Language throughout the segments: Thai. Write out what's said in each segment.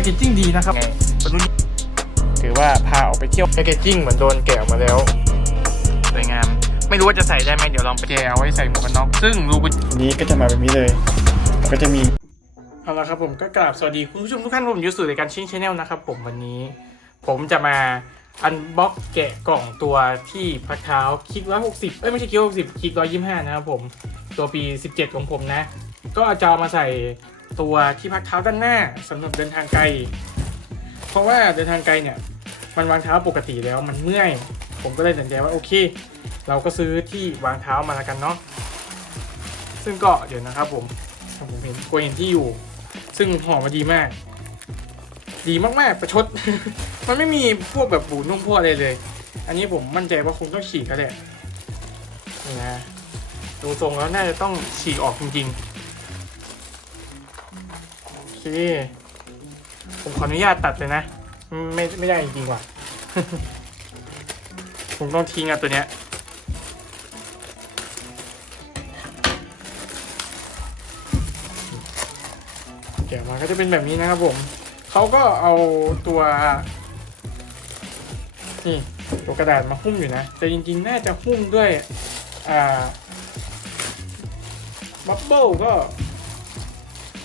กเกจจิ้งดีนะครับไงมันดูถือว่าพาออกไปเที่ยวแพคเกจจิ้งเหมือนโดนแกะออกมาแล้วสวยงาม ไม่รู้ว่าจะใส่ได้ไหมเดี๋ยวลองไปแกะเอาไว้ใส่หมวกกันน็อกซึ่งรูกุญนี้ก็จะมาแบบนี้เลยแล้วก็จะมีเอาละครับผมก็กราบสวัสดีคุณผู้ชมทุกท่านผมยูสุในการชิงชแนลนะครับผมวันนี้ ผมจะมาอันบ็อกแกะกล่องตัวที่พักเท้าคลิกร้อยหกสิบเอ้ยไม่ใช่คลิกร้อยหกสิบคลิกร้อยยี่ห้านะครับผมตัวปีสิบเจ็ดของผมนะ ก็จะเอามาใส่ ตัวที่พักเท้าด้านหน้าสำหรับเดินทางไกล เพราะว่าเดินทางไกลเนี่ยมันวางเท้าปกติแล้วมันเมื่อย ผมก็เลยตัดใจว่าโอเค เราก็ซื้อที่วางเท้ามาแล้วกันเนาะซึ่งก็เดี๋ยวนะครับผมผมเห็นกลัวเห็นที่อยู่ ซึ่งห่อมาดีมาก ดีมากๆประชด มันไม่มีพวกแบบบูนุ่มพวกอะไรเลย อันนี้ผมมั่นใจว่าคงต้องฉีกก็แหละนี่นะดูทรงแล้วน่าจะต้องฉีกออกจริงๆ เค ผมขออนุญาตตัดเลยนะ ไม่ไม่ได้จริงๆว่ะ ผมต้องทิ้งอะตัวเนี้ย แกะมาก็จะเป็นแบบนี้นะครับผม เขาก็เอาตัวนี่ตัวกระดาษมาหุ้มอยู่นะ แต่จริงๆ น่าจะหุ้มด้วย อ่าบับเบิลก็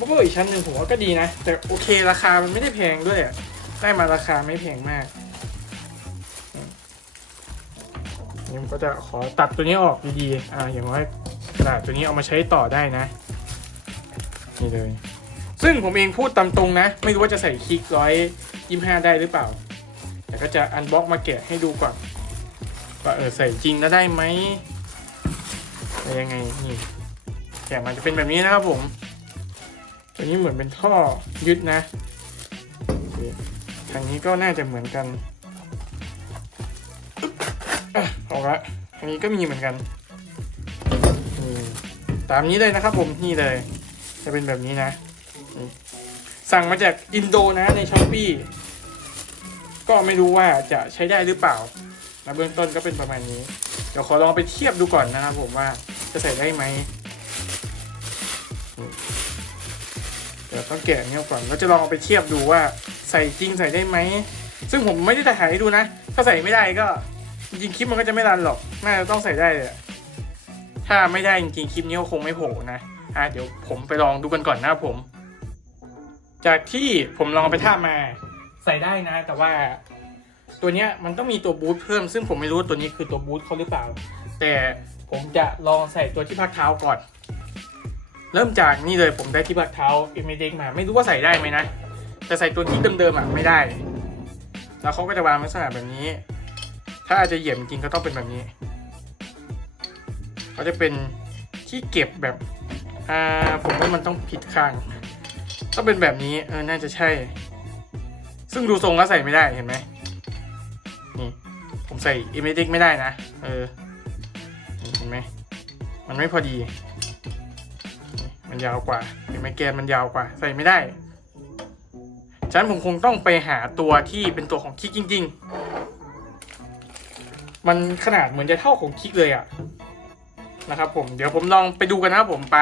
บับเบิลอีกชั้นหนึ่งผมว่าก็ดีนะ แต่โอเคราคามันไม่ได้แพงด้วยอะได้มาราคาไม่แพงมากนี่ผมก็จะขอตัดตัวนี้ออกดีๆอ่าอย่างน้อยกระดาษตัวนี้เอามาใช้ต่อได้นะนี่เลย ซึ่งผมเองพูดตามตรงนะ ไม่รู้ว่าจะใส่คลิกร้อยยี่ห้าได้หรือเปล่า แต่ก็จะอันบ็อกมาแกะให้ดูก่อนว่าเออใส่จริงแล้วได้ไหมอะไรยังไงนี่แกะมันจะเป็นแบบนี้นะครับผม ตัวนี้เหมือนเป็นท่อยึดนะ ทางนี้ก็น่าจะเหมือนกันเอาละทางนี้ก็มีเหมือนกัน ตามนี้เลยนะครับผมนี่เลย จะเป็นแบบนี้นะ สั่งมาจากอินโดนะในช้อปปีก็ไม่รู้ว่าจะใช้ได้หรือเปล่านะเบื้องต้นก็เป็นประมาณนี้ เดี๋ยวขอลองไปเทียบดูก่อนนะครับผมว่าจะใส่ได้ไหม ดี๋ยวต้องแกะเนี่ยก่อนแล้วจะลองเอาไปเทียบดูว่าใส่จริงใส่ได้ไหม ซึ่งผมไม่ได้ถ่ายให้ดูนะ ถ้าใส่ไม่ได้ก็จริงคลิปมันก็จะไม่รันหรอก น่าจะต้องใส่ได้เลยอะถ้าไม่ได้จริงคลิปนี้ก็คงไม่โผล่นะ อะเดี๋ยวผมไปลองดูกันก่อนนะผม จากที่ผมลองไปท่ามาใส่ได้นะ แต่ว่าตัวเนี้ยมันต้องมีตัวบูทเพิ่ม ซึ่งผมไม่รู้ตัวนี้คือตัวบูทเขาหรือเปล่า แต่ผมจะลองใส่ตัวที่พักเท้าก่อน เริ่มจากนี่เลยผมได้ที่พักเท้าเอ็มเด็กมา ไม่รู้ว่าใส่ได้ไหมนะแต่ใส่ตัวที่เดิมๆอะไม่ได้ แล้วเขาก็จะวางลักษณะแบบนี้ ถ้าอาจจะเหยียบจริงก็ต้องเป็นแบบนี้เขาจะเป็นที่เก็บแบบอ่าผมว่ามันต้องผิดข้างต้องเป็นแบบนี้เออน่าจะใช่ ซึ่งดูทรงแล้วใส่ไม่ได้เห็นไหมนี่ผมใส่อิเมจิกไม่ได้นะเออเห็นไหมมันไม่พอดี มันยาวกว่าเห็นไหมแกนมันยาวกว่า ใส่ไม่ได้ฉะนั้นผมคงต้องไปหาตัวที่เป็นตัวของคิกจริง ๆ มันขนาดเหมือนจะเท่าของคิกเลยอะนะครับ ผมเดี๋ยวผมลองไปดูกันนะครับผมไป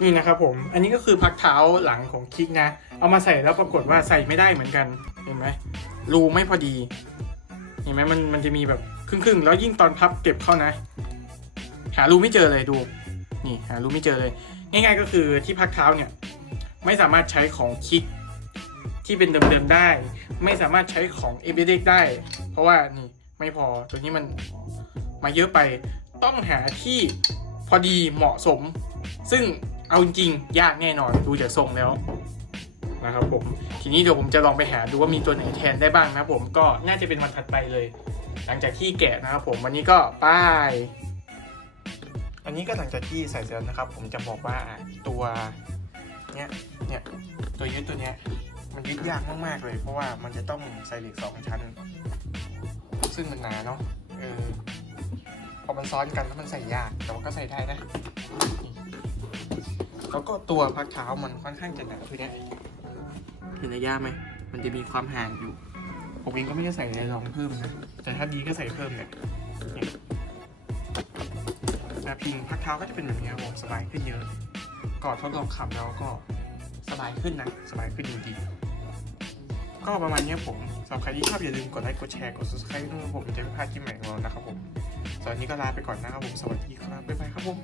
นี่นะครับผม อันนี้ก็คือพักเท้าหลังของคิกนะ เอามาใส่แล้วปรากฏว่าใส่ไม่ได้เหมือนกัน เห็นไหมรูไม่พอดี เห็นไหมมันมันจะมีแบบครึ่งๆ แล้วยิ่งตอนพับเก็บเข้านะ หารูไม่เจอเลยดู นี่หารูไม่เจอเลย ง่าย ๆ ก็คือที่พักเท้าเนี่ยไม่สามารถใช้ของคิกที่เป็นเดิมๆได้ ไม่สามารถใช้ของเอเบเดกได้ เพราะว่านี่ไม่พอตัวนี้มันมาเยอะไปต้องหาที่พอดีเหมาะสม ซึ่งเอาจริงๆยากแน่นอนดูจากทรงแล้วนะครับผมทีนี้เดี๋ยวผมจะลองไปหาดูว่ามีตัวไหนแทนได้บ้างนะผมก็น่าจะเป็นวันถัดไปเลย หลังจากที่แกะนะครับผมวันนี้ก็ป้าย อันนี้ก็หลังจากที่ใส่เสร็จแล้วนะครับ ผมจะบอกว่าตัวเนี้ยเนี่ยตัวยึดตัวเนี้ยมันยึดยากมากๆเลย เพราะว่ามันจะต้องใส่เหล็กสองชั้น ซึ่งมันหนาเนาะเออพอมันซ้อนกันแล้วมันใส่ยากแต่ว่าก็ใส่ได้นะแล้วก็ตัวพักเท้ามันค่อนข้างจะหนาคือเนี้ยเห็นระยะไหมมันจะมีความห่างอยู่ผมเองก็ไม่ได้ใส่อะไรรองเพิ่มนะแต่ถ้าดีก็ใส่เพิ่มเนี่ย นะพิงพักเท้าก็จะเป็นแบบนี้ครับผมสบายขึ้นเยอะ ก่อนทดลองขับแล้วก็สบายขึ้นนะ สบายขึ้นจริงๆก็ประมาณนี้ผมสำหรับใครที่ชอบอย่าลืมกดไลค์กดแชร์กด subscribe ด้วยนะครับผมจะไม่พลาดคลิปใหม่ของเรานะครับผมสำหรับวันนี้ก็ลาไปก่อนนะครับผมสวัสดีครับบ๊ายบายครับผม